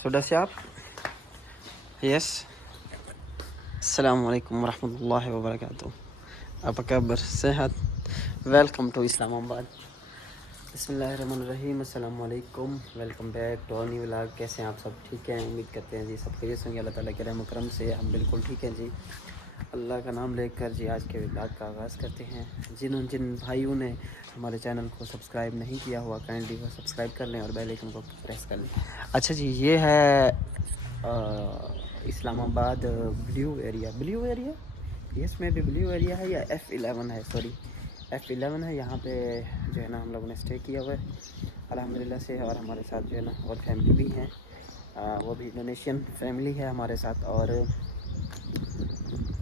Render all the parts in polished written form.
Sudah siap? Yes. Assalamualaikum warahmatullahi wabarakatuh. Apa kabar? Sehat? Welcome to Islamabad. बिस्मिल्लाहिर्रहमानिर्रहीम। अस्सलाम वालेकुम। Welcome back to all new vlog. कैसे हैं आप सब? ठीक हैं, उम्मीद करते हैं जी सब खैरियत होंगे। अल्लाह ताला के रहम करम से हम बिल्कुल ठीक हैं जी। अल्लाह का नाम लेकर जी आज के व्लॉग का आगाज़ करते हैं। जिन भाइयों ने हमारे चैनल को सब्सक्राइब नहीं किया हुआ काइंडली वो सब्सक्राइब कर लें और बेल आइकन को प्रेस कर लें। अच्छा जी, ये है इस्लामाबाद ब्लू एरिया इसमें भी ब्लू एरिया है या F11 है, सॉरी F11 है। यहाँ पे जो है ना हम लोगों ने स्टे किया हुआ है अल्हम्दुलिल्लाह से। और हमारे साथ जो है ना और फैमिली भी हैं, वो भी इंडोनेशियन फैमिली है हमारे साथ। और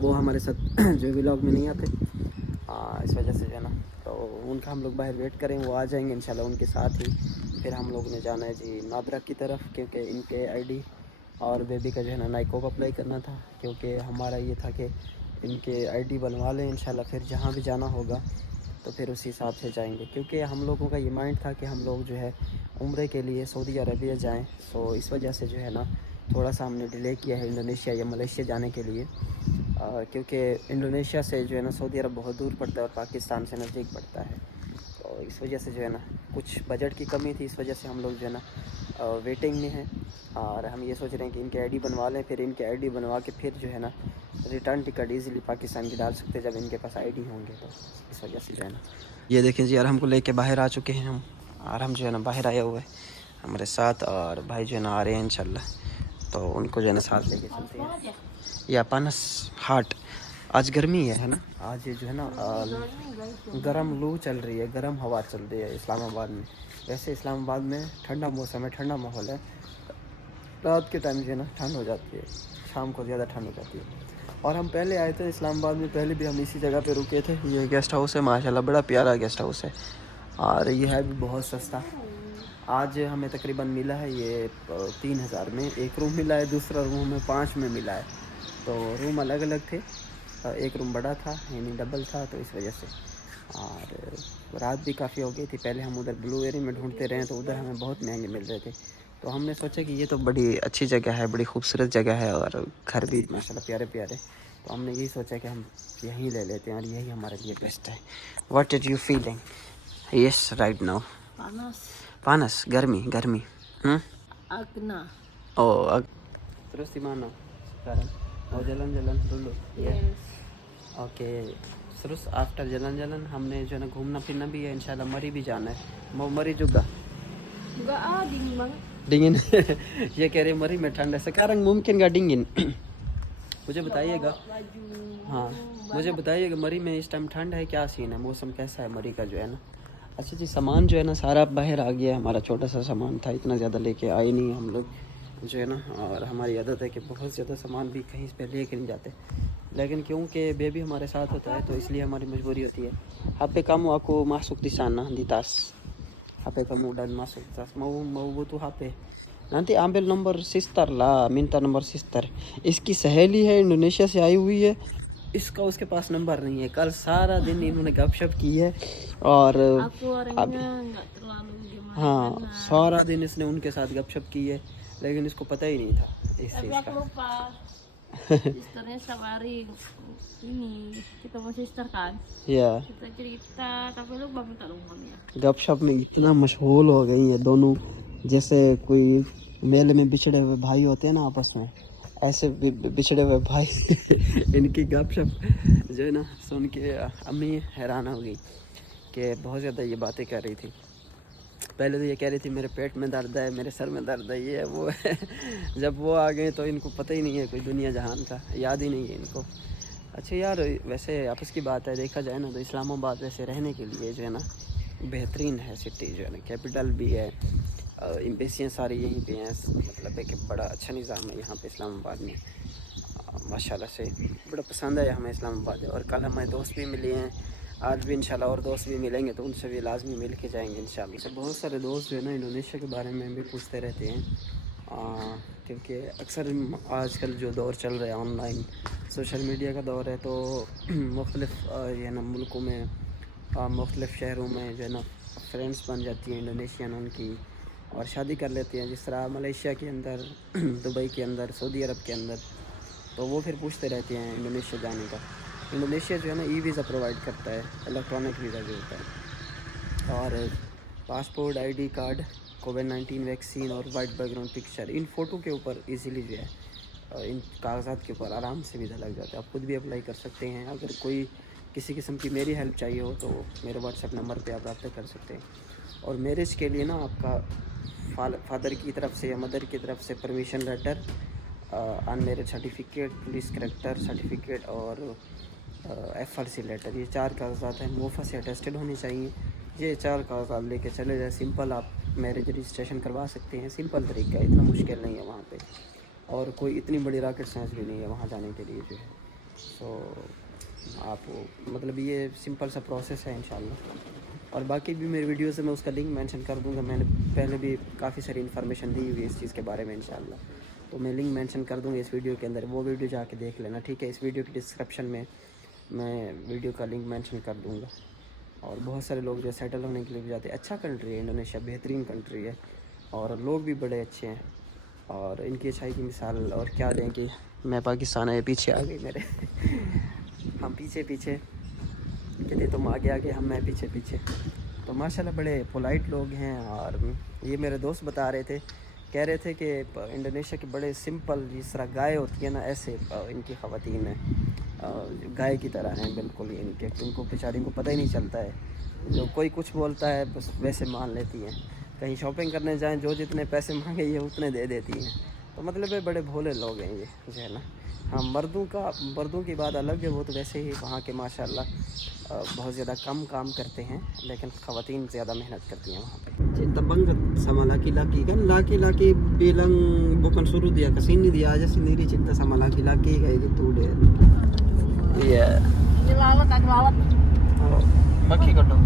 वो हमारे साथ जो व्लॉग में नहीं आते, इस वजह से जो है ना तो उनका हम लोग बाहर वेट करें, वो आ जाएंगे इंशाल्लाह उनके साथ ही। फिर हम लोग ने जाना है जी नादरा की तरफ, क्योंकि इनके आईडी और बेबी का जो है ना नाइको को अप्लाई करना था। क्योंकि हमारा ये था कि इनके आईडी बनवा लें इंशाल्लाह, फिर जहाँ भी जाना होगा तो फिर उसी हिसाब से जाएंगे। क्योंकि हम लोगों का ये माइंड था कि हम लोग जो है उम्रे के लिए सऊदी अरबिया जाएं, सो इस वजह से जो है ना थोड़ा सा हमने डिले किया है इंडोनेशिया या मलेशिया जाने के लिए। क्योंकि इंडोनेशिया से जो है ना सऊदी अरब बहुत दूर पड़ता है और पाकिस्तान से नज़दीक पड़ता है। तो इस वजह से जो है ना कुछ बजट की कमी थी, इस वजह से हम लोग जो है ना वेटिंग में हैं। और हम ये सोच रहे हैं कि इनके आईडी बनवा लें, फिर इनके आईडी बनवा के फिर जो है ना रिटर्न टिकट ईज़िली पाकिस्तान की डाल सकते जब इनके पास आईडी होंगे। तो इस वजह से जो है ना ये देखें जी, और हमको लेके बाहर आ चुके हैं हम। और हम जो है ना बाहर आए हुए हैं हमारे साथ, और भाई जो है ना आ रहे हैं इंशाल्लाह, तो उनको जो है ना साथ लेके चलते हैं। या पानस हाट, आज गर्मी है ना, आज जो है ना गर्म लू चल रही है, गर्म हवा चल रही है इस्लामाबाद में। वैसे इस्लामाबाद में ठंडा मौसम है, ठंडा माहौल है। रात के टाइम जो है ना ठंड हो जाती है, शाम को ज़्यादा ठंड हो जाती है। और हम पहले आए थे इस्लामाबाद में, पहले भी हम इसी जगह पे रुके थे। ये गेस्ट हाउस है माशाल्लाह, बड़ा प्यारा गेस्ट हाउस है और ये है भी बहुत सस्ता। आज हमें तकरीबन मिला है ये 3000 में एक रूम मिला है, दूसरा रूम हमें 5 में मिला है। तो रूम अलग अलग थे, एक रूम बड़ा था यानी डबल था, तो इस वजह से। और रात भी काफ़ी हो गई थी। पहले हम उधर ब्लू एरिया में ढूंढते रहे तो उधर हमें बहुत महंगे मिल रहे थे। तो हमने सोचा कि ये तो बड़ी अच्छी जगह है, बड़ी खूबसूरत जगह है और घर भी माशाल्लाह प्यारे प्यारे। तो हमने यही सोचा कि हम यहीं ले लेते हैं और यही हमारे लिए बेस्ट है। What are you feeling? Yes right now panas, गर्मी Agna. oh terus di mana sekarang? Mau jalan-jalan dulu ya? Yes. Okay. terus after jalan-jalan हमने जो है ना घूमना फिरना भी है इंशाल्लाह। मरी भी जाना है, mau मरी juga Enggak, dingin banget. dingin ये कह रहे मरी में ठंड है, sekarang mungkin nggak dingin मुझे बताइएगा। Baju. हाँ मुझे बताइएगा मरी में इस टाइम ठंड है, क्या सीन है, मौसम कैसा है मरी का जो है ना। अच्छा जी, सामान जो है ना सारा बाहर आ गया है। हमारा छोटा सा सामान था, इतना ज़्यादा लेके आए नहीं हम लोग जो है ना। और हमारी आदत है कि बहुत ज़्यादा सामान भी कहीं पे लेके नहीं जाते, लेकिन क्योंकि बेबी हमारे साथ होता है तो इसलिए हमारी मजबूरी होती है। HP kamu aku masuk di sana di tas, HP kamu dan masuk di tas, mau butuh HP nanti ambil nomor sister lah, minta nomor sister। इसकी सहेली है इंडोनेशिया से आई हुई है, इसका उसके पास नंबर नहीं है। कल सारा दिन इन्होंने गपशप की है और Aku orangnya nggak terlalu gimana. हाँ सारा दिन इसने उनके साथ गपशप की है, लेकिन इसको पता ही नहीं था इस Tapi चीज़ aku का। lupa. Sisternya setiap hari ini kita mau sister kan. या Kita cerita tapi lupa minta nomornya. गपशप में इतना मशगूल हो गई है दोनों, जैसे कोई मेले में बिछड़े हुए भाई होते हैं ना आपस में, ऐसे बिछड़े हुए भाई इनकी गपशप जो है ना सुन के अम्मी हैरान हो गई कि बहुत ज़्यादा ये बातें कर रही थी। पहले तो ये कह रही थी मेरे पेट में दर्द है, मेरे सर में दर्द है, ये है वो है जब वो आ गए तो इनको पता ही नहीं है कोई दुनिया जहान का, याद ही नहीं है इनको। अच्छा यार, वैसे आपस की बात है, देखा जाए ना तो इस्लामाबाद वैसे रहने के लिए जो है ना बेहतरीन है सिटी, जो है ना कैपिटल भी है, एम्बेसियाँ सारी यहीं पे हैं। मतलब है कि बड़ा अच्छा निज़ाम है यहाँ पे इस्लामाबाद में माशाल्लाह से। बड़ा पसंद आया हमें इस्लामाबाद। और कल हमारे दोस्त भी मिले हैं, आज भी इंशाल्लाह और दोस्त भी मिलेंगे तो उनसे भी लाजमी मिल के जाएंगे इंशाल्लाह। तो बहुत सारे दोस्त जो है ना इंडोनेशिया के बारे में भी पूछते रहते हैं, क्योंकि अक्सर आजकल जो दौर चल रहा है ऑनलाइन सोशल मीडिया का दौर है, तो मुख्तलिफ़ जो है ना मुल्कों में मुख्तलिफ़ शहरों में जो है ना फ्रेंड्स बन जाती हैं इंडोनेशियन उनकी। और शादी कर लेते हैं, जिस तरह मलेशिया के अंदर, दुबई के अंदर, सऊदी अरब के अंदर, तो वो फिर पूछते रहते हैं इंडोनेशिया जाने का। इंडोनेशिया जो है ना ई वीज़ा प्रोवाइड करता है, इलेक्ट्रॉनिक वीज़ा जो होता है, और पासपोर्ट, आईडी कार्ड, कोविड-19 वैक्सीन और वाइट बैकग्राउंड पिक्चर, इन फ़ोटो के ऊपर इजीली जो है इन कागज़ात के ऊपर आराम से वीज़ा लग जाता है। आप खुद भी अप्लाई कर सकते हैं। अगर कोई किसी किस्म की मेरी हेल्प चाहिए हो तो मेरे व्हाट्सएप नंबर पे आप रब्ता कर सकते हैं। और मैरिज के लिए ना आपका फादर की तरफ से या मदर की तरफ से permission letter, unmarried certificate, police character certificate और FRC लेटर, ये 4 कागजात हैं, मोफा से अटेस्टेड होने चाहिए। ये 4 कागजात लेके चले जाए, सिंपल आप मैरिज रजिस्ट्रेशन करवा सकते हैं। सिंपल तरीका है, इतना मुश्किल नहीं है वहाँ पे, और कोई इतनी बड़ी रॉकेट साइंस भी नहीं है वहाँ जाने के लिए जो है। सो आप मतलब ये सिंपल सा प्रोसेस है इंशाल्लाह। और बाकी भी मेरी वीडियोज़ में मैं उसका लिंक मेंशन कर दूँगा। मैंने पहले भी काफ़ी सारी इन्फॉर्मेशन दी हुई है इस चीज़ के बारे में इंशाल्लाह, तो मैं लिंक मेंशन कर दूँगा इस वीडियो के अंदर, वो वीडियो जाके देख लेना, ठीक है। इस वीडियो की डिस्क्रिप्शन में मैं वीडियो का लिंक मेंशन कर दूँगा। और बहुत सारे लोग जो सेटल होने के लिए भी जाते हैं। अच्छा कंट्री है इंडोनेशिया, बेहतरीन कंट्री है, और लोग भी बड़े अच्छे हैं, और इनकी अच्छाई की मिसाल और क्या दें कि मैं पाकिस्तान आए, पीछे आ गई मेरे हम पीछे कहते तुम आगे आगे, हम मैं पीछे। तो माशाल्लाह बड़े पोलाइट लोग हैं। और ये मेरे दोस्त बता रहे थे, कह रहे थे कि इंडोनेशिया के बड़े सिंपल, जिस तरह गाय होती है ना, ऐसे इनकी ख़वातीन हैं, गाय की तरह हैं बिल्कुल इनके। उनको बेचारी को पता ही नहीं चलता है, जो कोई कुछ बोलता है बस वैसे मान लेती हैं। कहीं शॉपिंग करने जाएं, जो जितने पैसे मांगे ये उतने दे देती हैं। तो मतलब है बड़े भोले लोग हैं ये जो है ना। हाँ, मर्दों की बात अलग है, वो तो वैसे ही वहाँ के माशाल्लाह बहुत ज़्यादा कम काम करते हैं, लेकिन ख़वातीन ज़्यादा मेहनत करती हैं वहाँ पे। Cinta banget sama laki-laki, kan laki-laki bilang bukan suruh dia kesini, dia aja sendiri cinta sama laki-laki kayak gitu deh. Iya. Ini lalat, ada lalat. Oh, pakai kau dong.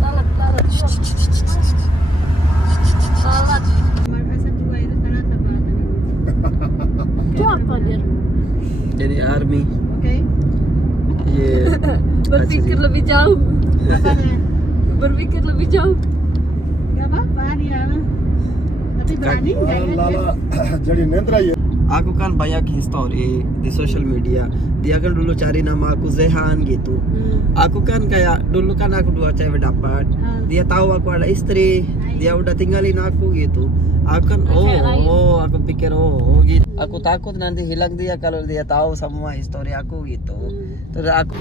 Lalat. Lalat. Itu apa dia? Jadi army. Oke. Iya. Berpikir lebih jauh. Apanya? Berpikir lebih jauh. Gak apa-apa dia. Tapi berani enggak ya? Lala jadi netral ya. Aku kan banyak history di sosial media. Dia kan dulu cari nama aku Zehan gitu. Aku kan kayak dulu kan aku 2 cewek dapat. Dia tahu aku ada istri, dia udah tinggalin aku gitu. Aku kan aku pikir gitu. Aku takut nanti hilang dia kalau dia tahu semua history aku gitu. Terus aku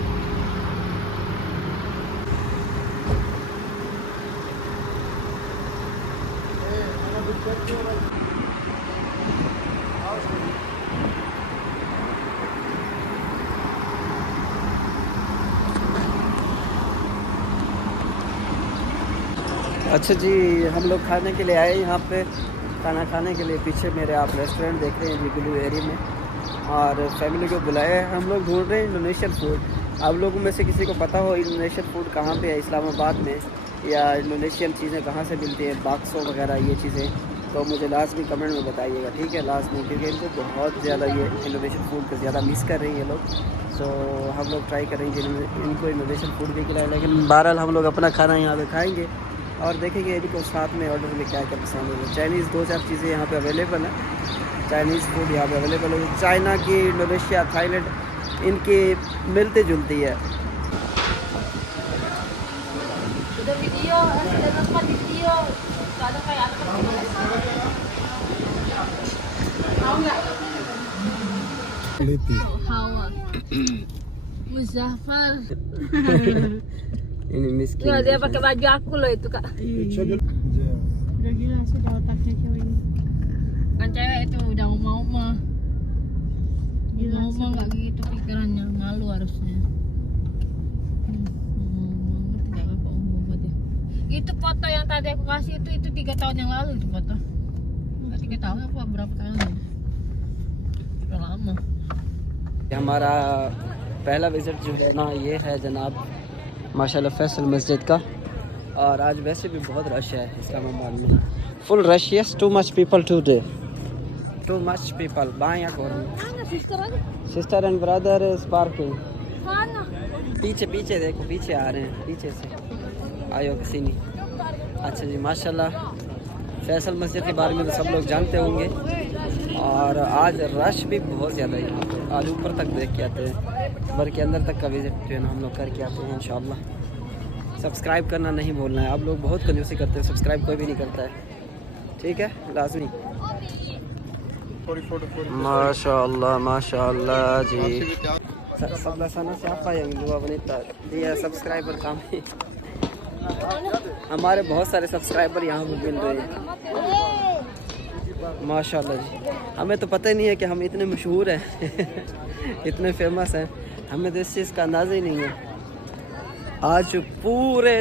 अच्छा जी, हम लोग खाने के लिए आए यहाँ पे, खाना खाने के लिए। पीछे मेरे आप रेस्टोरेंट देख रहे हैं जी ब्लू एरिया में, और फैमिली को बुलाया है। हम लोग ढूंढ रहे हैं इंडोनेशियन फूड। आप लोगों में से किसी को पता हो इंडोनेशियन फूड कहाँ पे है इस्लामाबाद में, या इंडोनेशियन चीज़ें कहाँ से मिलती हैं, बाक्सो वगैरह ये चीज़ें, तो मुझे लास्ट में कमेंट में बताइएगा, ठीक है। लास्ट में, क्योंकि इनको बहुत ज़्यादा ये इंडोनेशियन फूड को ज़्यादा मिस कर रही हैं ये लोग। सो हम लोग ट्राई करेंगे इनको इंडोनेशियन फूड भी खिलाएं, लेकिन बहरहाल हम लोग अपना खाना यहाँ पे खाएँगे और देखेंगे इनको साथ में ऑर्डर में क्या क्या पसंद है। चाइनीज़ 2-4 चीज़ें यहाँ पे अवेलेबल है, चाइनीज़ फूड यहाँ पे अवेलेबल है। चाइना की, इंडोनेशिया, थाईलैंड, इनकी मिलती जुलती है। Sudah video, sudah nonton video. Kadang kayak apa? Mau nggak? Hawa. Muzaffar. ini miskin. Ya, dia pakai baju aku loh itu, Kak. Udah gila sudah otaknya cewek ini. Kan cewek itu udah mau mah. Mau nggak gitu pikirannya, malu harusnya. Tidak apa buat dia. Itu foto yang tadi aku kasih itu 3 tahun yang lalu itu foto. Nggak 3 tahun apa berapa tahun? Udah lama. हमारा पहला visit जो है ना ये है जनाब माशाल्लाह फैसल मस्जिद का। और आज वैसे भी बहुत रश है इस्लामाबाद में, full rush. Yes, too much people today, too much people. banyak orang। Sister and brother is parking. पीछे देखो, पीछे आ रहे हैं, पीछे से आयो किसी नहीं। अच्छा जी, माशाल्लाह फैसल मस्जिद के बारे में तो सब लोग जानते होंगे। और आज रश भी बहुत ज़्यादा है यहाँ पे, आज ऊपर तक देख के आते हैं, बल्कि अंदर तक का विज़िट जो है ना हम लोग करके आते हैं इंशाअल्लाह। सब्सक्राइब करना नहीं भूलना है, आप लोग बहुत कंजूसी करते हैं, सब्सक्राइब कोई भी नहीं करता है, ठीक है, लाजमी। माशाअल्लाह माशाअल्लाह जी। sebelah sana siapa yang dua wanita, dia subscriber काम है। हमारे बहुत सारे सब्सक्राइबर यहाँ पर मिल रहे हैं माशाल्लाह जी। हमें तो पता ही नहीं है कि हम इतने मशहूर हैं इतने फेमस हैं, हमें तो इस चीज़ का अंदाज़ा ही नहीं है। आज पूरे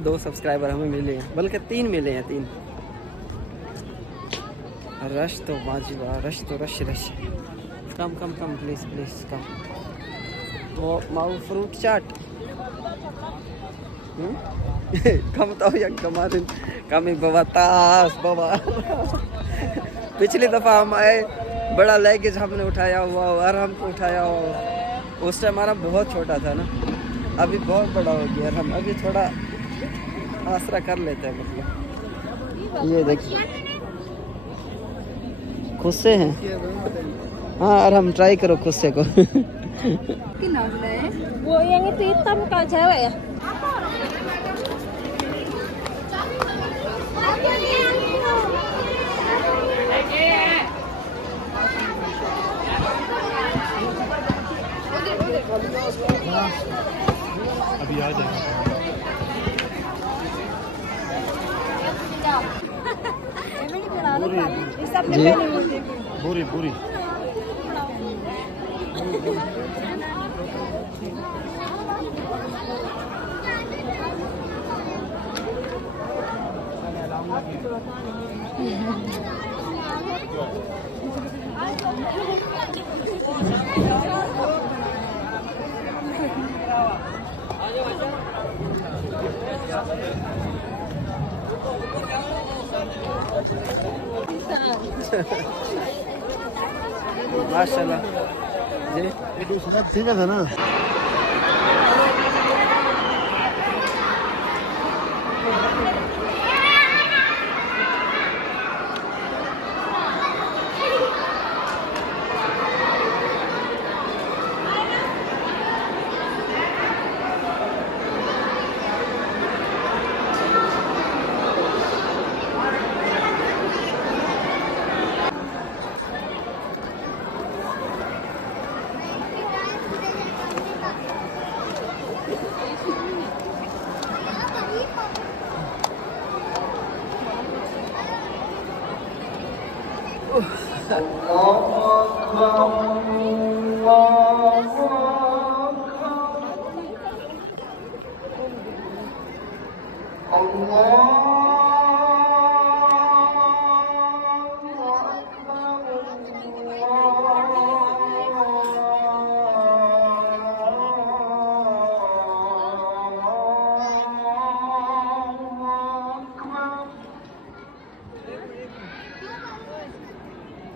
दो सब्सक्राइबर हमें मिले हैं, बल्कि 3 मिले हैं, 3। रश तो वाजिबा, rush come please come. mau fruit chat kamu tahu yang kemarin kami bawa tas पिछली दफ़ा हम आए, बड़ा लगेज हमने उठाया हुआ और हमको उठाया हुआ, उस टाइम हमारा बहुत छोटा था ना, अभी बहुत बड़ा हो गया, हम अभी थोड़ा आसरा कर लेते हैं। मतलब ये देखिए खुद से हैं, हाँ, और हम ट्राई करो खुद से को Wo yang itu hitam kan cewek ya? अभी आ जाएगा। पूरी माशाल्लाह जी। ये तो सब ठीक है ना।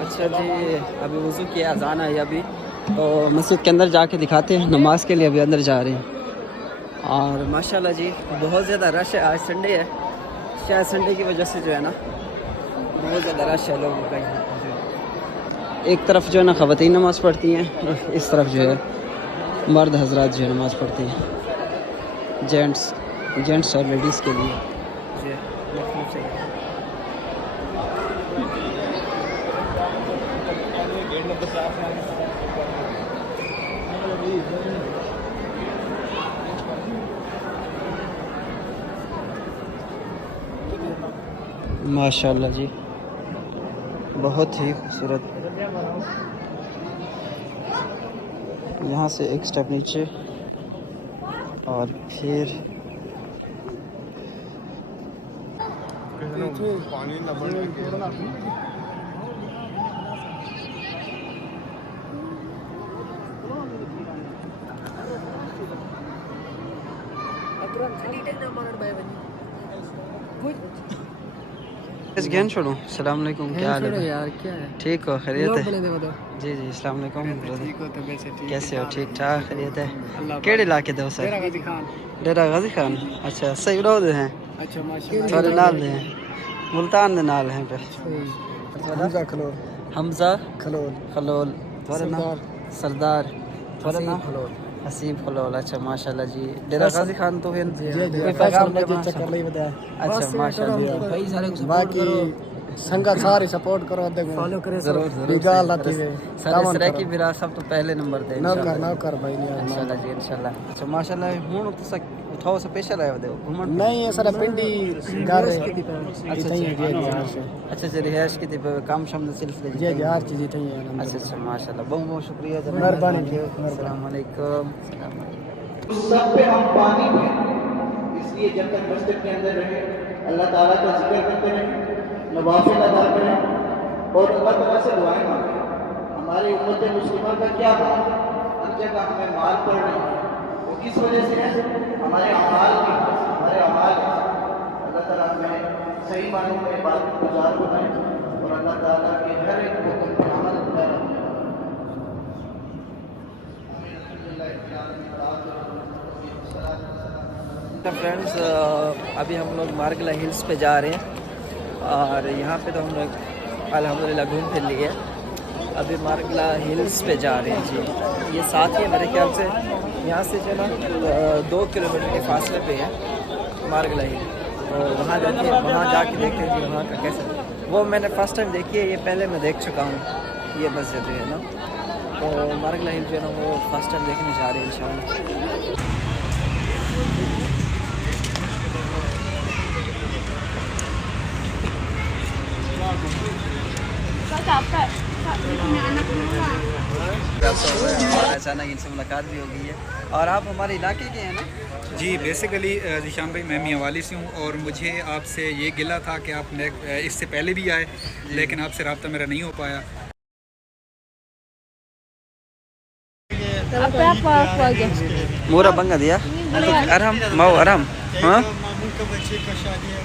अच्छा जी, अभी वज़ू की अज़ान आई अभी, तो मस्जिद के अंदर जाके दिखाते हैं, नमाज के लिए अभी अंदर जा रहे हैं। और माशाल्लाह जी बहुत ज़्यादा रश है, आज संडे है, शायद संडे की वजह से जो है ना बहुत ज़्यादा रश है लोगों का यहाँ पर। एक तरफ जो है ना ख़वातीन नमाज़ पढ़ती हैं, इस तरफ जो है मर्द हजरात जो है नमाज़ पढ़ती हैं, जेंट्स और लेडीज़ के लिए माशाल्लाह जी बहुत ही खूबसूरत। यहाँ से एक स्टेप नीचे और फिर इस ज्ञान छोड़ो। सलाम अलैकुम, क्या हाल है यार? क्या है? ठीक हो, खैरियत है? बताओ। जी जी, अस्सलाम वालेकुम ब्रदर, ठीक हो? तबीयत से ठीक? कैसे हो? ठीक ठाक, खैरियत है? केड़े इलाके दे हो सर? गाजी खान। डेरा गाजी खान। अच्छा, सही उड़ो दे हैं अच्छा माशाल्लाह। थोड़े नाल दे हैं, मुल्तान दे नाल हैं पे। हमजा खलोल। हमजा खलोल। खलोल। थोड़े नाम? सरदार। थोड़े नाम? खलोल। हसीब खलोल। अच्छा माशाल्लाह जी। डेरा गाजी खान तो है जी कोई पैगाम दे चक्कर नहीं बताया। अच्छा माशाल्लाह, भाई सारे को बाकी संगत सारे सपोर्ट करो, देखो फॉलो करे जरूर जरूर बिगाल आती है सारे सराकी बिरा सब तो पहले नंबर दे ना कर भाई नहीं इंशाल्लाह जी इंशाल्लाह। अच्छा माशाल्लाह, हुन तुसा उठाओ स्पेशल आए हो घूमन? नहीं ये सारा पिंडी घर है। अच्छा अच्छा जी, रिहाइश की थी काम शाम के सिलसिले जी जी हर चीज थी है। अच्छा अच्छा माशाल्लाह, बहुत बहुत शुक्रिया जनाब, मेहरबानी। अस्सलाम वालेकुम। सब पे हम पानी में, इसलिए जब तक मस्जिद के अंदर रहे अल्लाह ताला का जिक्र करते रहें, नवाफिल अदा करें और अल्लाह ताला से दुआएं मांगें। हमारी उम्मत मुस्लिमा का क्या हाल है? हर जगह हमें मार पड़ रही है, वो किस वजह से है? हमारे अमाल की वजह से, हमारे अमाल है। अल्लाह ताला हमें सही मानों में इबादत गुजार बनाए और अल्लाह ताला के हर एक हुक्म पे अमल करें। तो फ्रेंड्स, अभी हम लोग मार्गला हिल्स पे जा रहे हैं और यहाँ पे तो हम लोग अल्हम्दुलिल्लाह घूम फिर लिए। अभी मार्गला हिल्स पे जा रहे हैं जी, ये साथ ही है मेरे ख्याल से, यहाँ से जो ना 2 किलोमीटर के फासले पे है मार्गला हिल। तो वहाँ जाके देखते हैं जी वहाँ का कैसा। वो मैंने फ़र्स्ट टाइम देखी है, ये पहले मैं देख चुका हूँ ये मस्जिद जो है ना। तो मार्गला हिल जो है ना वो फर्स्ट टाइम देखने जा रहे हैं इंशाल्लाह। अचानक इनसे मुलाकात भी हो गई है। और आप हमारे इलाके के हैं ना? जी बेसिकली ज़ीशान भाई मैं मियांवाली से हूँ और मुझे आपसे ये गिला था कि आप इससे पहले भी आए लेकिन आपसे रब्ता मेरा नहीं हो पाया। Apa aja? Murah banget ya untuk Arham, mau Arham? Hah? मामू का बच्चे का शादी है